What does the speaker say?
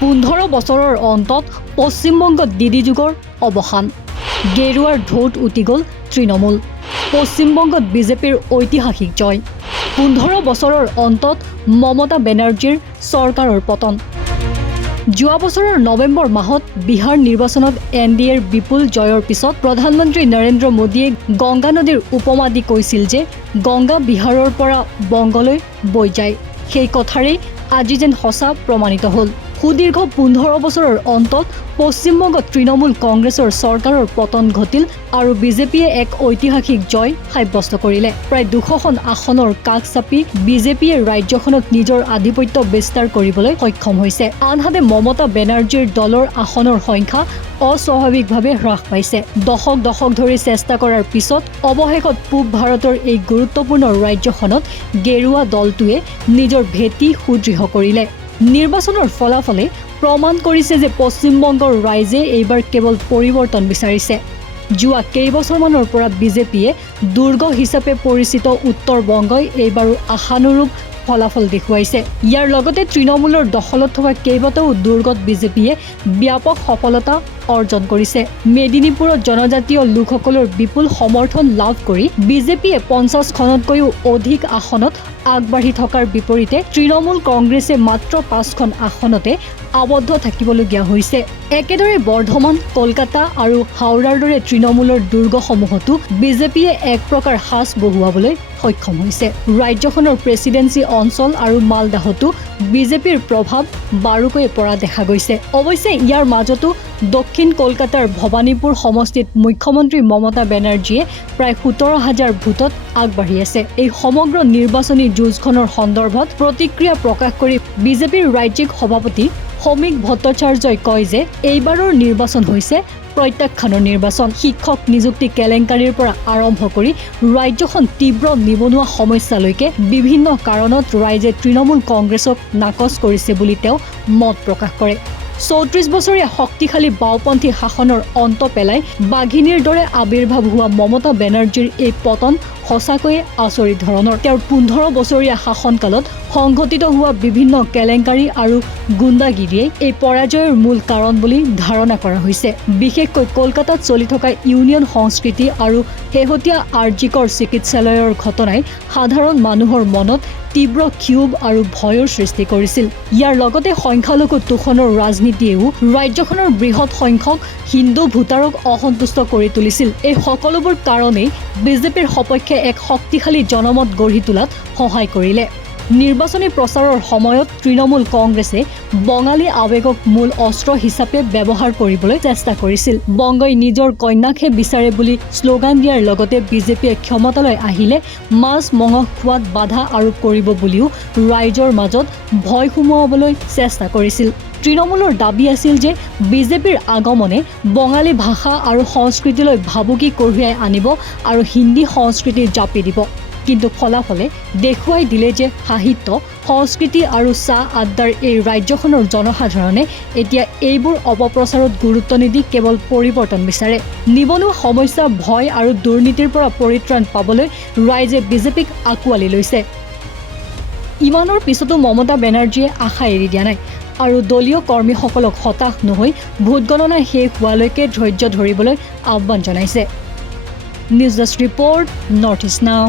15 বছৰৰ অন্তত পশ্চিমবংগত ডিডি যুগৰ অৱসান গেৰুৱাৰ ঢৌত উটি গ'ল তৃণমূল পশ্চিমবংগত বিজেপিৰ ঐতিহাসিক জয় 15 বছৰৰ অন্তত মমতা বেনাৰ্জীৰ চৰকাৰৰ পতন যোৱা বছৰৰ নৱেম্বৰ মাহত বিহাৰ নিৰ্বাচনত এনডিএৰ বিপুল জয়ৰ পিছত প্ৰধানমন্ত্ৰী নৰেন্দ্ৰ মোদীয়ে গংগা নদীৰ উপমা দি কৈছিল যে গংগা বিহাৰৰ পৰা বংগলৈ বৈ যায় সেই কথাৰে আজি যেন সঁচা প্ৰমাণিত হ'ল সুদীৰ্ঘ 15 বছৰৰ অন্তত পশ্চিমবংগত তৃণমূল কংগ্ৰেছৰ চৰকাৰৰ পতন ঘটিল আৰু বিজেপিয়ে এক ঐতিহাসিক জয় সাব্যস্ত কৰিলে প্ৰায় 200খন আসনৰ কাষ চাপি বিজেপিয়ে ৰাজ্যখনত নিজৰ আধিপত্য বিস্তাৰ কৰিবলৈ সক্ষম হৈছে আনহাতে মমতা বেনাৰ্জীৰ দলৰ আসনৰ সংখ্যা অস্বাভাৱিকভাৱে হ্ৰাস পাইছে দশক ধৰি চেষ্টা কৰাৰ পিছত অৱশেষত পূব ভাৰতৰ এই গুৰুত্বপূৰ্ণ ৰাজ্যখনত গেৰুৱা দলটোৱে নিজৰ ভেটি সুদৃঢ় কৰিলে নিৰ্বাচনৰ ফলাফলে প্ৰমাণ কৰিছে যে পশ্চিমবংগৰ ৰাইজে এইবাৰ কেৱল পৰিৱৰ্তন বিচাৰিছে যোৱা কেইবছৰমানৰ পৰা বিজেপিয়ে দুৰ্গ হিচাপে পৰিচিত উত্তৰ বংগই এইবাৰো আশানুৰূপ ফলাফল দেখুৱাইছে ইয়াৰ লগতে তৃণমূলৰ দখলত থকা কেইবাটাও দুৰ্গত বিজেপিয়ে ব্যাপক সফলতা অৰ্জন কৰিছে মেদিনীপুৰত জনজাতীয় লোকসকলৰ বিপুল সমৰ্থন লাভ কৰি বিজেপিয়ে 50খনতকৈও অধিক আসনত আগবাঢ়ি থকাৰ বিপৰীতে তৃণমূল কংগ্ৰেছে মাত্ৰ 5খন আসনতে আবদ্ধ থাকিবলগীয়া হৈছে একেদৰে বৰ্ধমান কলকাতা আৰু হাওৰাৰ দৰে তৃণমূলৰ দুৰ্গসমূহতো বিজেপিয়ে এক প্ৰকাৰ হাস বহুৱাবলৈ সক্ষম হৈছে ৰাজ্যখনৰ প্ৰেচিডেন্সি অঞ্চল আৰু মালদাহতো বিজেপিৰ প্ৰভাৱ বাৰুকৈ পৰা দেখা গৈছে অৱশ্যে ইয়াৰ মাজতো দক্ষিণ কলকাতাৰ ভবানীপুৰ সমষ্টিত মুখ্যমন্ত্ৰী মমতা বেনাৰ্জীয়ে প্ৰায় 17,000 ভোটত আগবাঢ়ি আছে এই সমগ্ৰ নিৰ্বাচনী যুঁজখনৰ সন্দৰ্ভত প্ৰতিক্ৰিয়া প্ৰকাশ কৰি বিজেপিৰ ৰাজ্যিক সভাপতি সমীক ভট্টাচাৰ্যই কয় যে এইবাৰৰ নিৰ্বাচন হৈছে প্ৰত্যাখ্যানৰ নিৰ্বাচন শিক্ষক নিযুক্তি কেলেংকাৰীৰ পৰা আৰম্ভ কৰি ৰাজ্যখন তীব্ৰ নিবনুৱা সমস্যালৈকে বিভিন্ন কাৰণত ৰাইজে তৃণমূল কংগ্ৰেছক নাকচ কৰিছে বুলি তেওঁ মত প্ৰকাশ কৰে 34 বছৰীয়া শক্তিশালী বাওপন্থী শাসনৰ অন্ত পেলাই বাঘিনীৰ দৰে আবিৰ্ভাৱ হোৱা মমতা বেনাৰ্জীৰ এই পতন সঁচাকৈয়ে আচৰিত ধৰণৰ তেওঁৰ 15 বছৰীয়া শাসনকালত সংঘটিত হোৱা বিভিন্ন কেলেংকাৰী আৰু গুণ্ডাগিৰিয়ে এই পৰাজয়ৰ মূল কাৰণ বুলি ধাৰণা কৰা হৈছে বিশেষকৈ কলকাতাত চলি থকা ইউনিয়ন সংস্কৃতি আৰু শেহতীয়া আৰ্জিকৰ চিকিৎসালয়ৰ ঘটনাই সাধাৰণ মানুহৰ মনত তীব্ৰ ক্ষোভ আৰু ভয়ৰ সৃষ্টি কৰিছিল ইয়াৰ লগতে সংখ্যালঘু তোষণৰ ৰাজনীতিয়েও ৰাজ্যখনৰ বৃহৎ সংখ্যক হিন্দু ভোটাৰক অসন্তুষ্ট কৰি তুলিছিল এই সকলোবোৰ কাৰণেই বিজেপিৰ সপক্ষে এক শক্তিশালী জনমত গঢ়ি তোলাত সহায় কৰিলে নিৰ্বাচনী প্ৰচাৰৰ সময়ত তৃণমূল কংগ্ৰেছে বঙালী আৱেগক মূল অস্ত্ৰ হিচাপে ব্যৱহাৰ কৰিবলৈ চেষ্টা কৰিছিল বংগই নিজৰ কন্যাকহে বিচাৰে বুলি শ্লোগান দিয়াৰ লগতে বিজেপিয়ে ক্ষমতালৈ আহিলে মাছ মঙহ খোৱাত বাধা আৰোপ কৰিব বুলিও ৰাইজৰ মাজত ভয় সুমুৱাবলৈ চেষ্টা কৰিছিল তৃণমূলৰ দাবী আছিল যে বিজেপিৰ আগমনে বঙালী ভাষা আৰু সংস্কৃতিলৈ ভাবুকি কঢ়িয়াই আনিব আৰু হিন্দী সংস্কৃতি জাপি দিব কিন্তু ফলাফলে দেখুৱাই দিলে যে সাহিত্য সংস্কৃতি আৰু চাহ আড্ডাৰ এই ৰাজ্যখনৰ জনসাধাৰণে এতিয়া এইবোৰ অপপ্ৰচাৰত গুৰুত্ব নিদি কেৱল পৰিৱৰ্তন বিচাৰে নিবনুৱা সমস্যা ভয় আৰু দুৰ্নীতিৰ পৰা পৰিত্ৰাণ পাবলৈ ৰাইজে বিজেপিক আঁকোৱালি লৈছে ইমানৰ পিছতো মমতা বেনাৰ্জীয়ে আশা এৰি দিয়া নাই আৰু দলীয় কৰ্মীসকলক হতাশ নহৈ ভোট গণনা শেষ হোৱালৈকে ধৈৰ্য ধৰিবলৈ আহ্বান জনাইছে news desk report north east নাও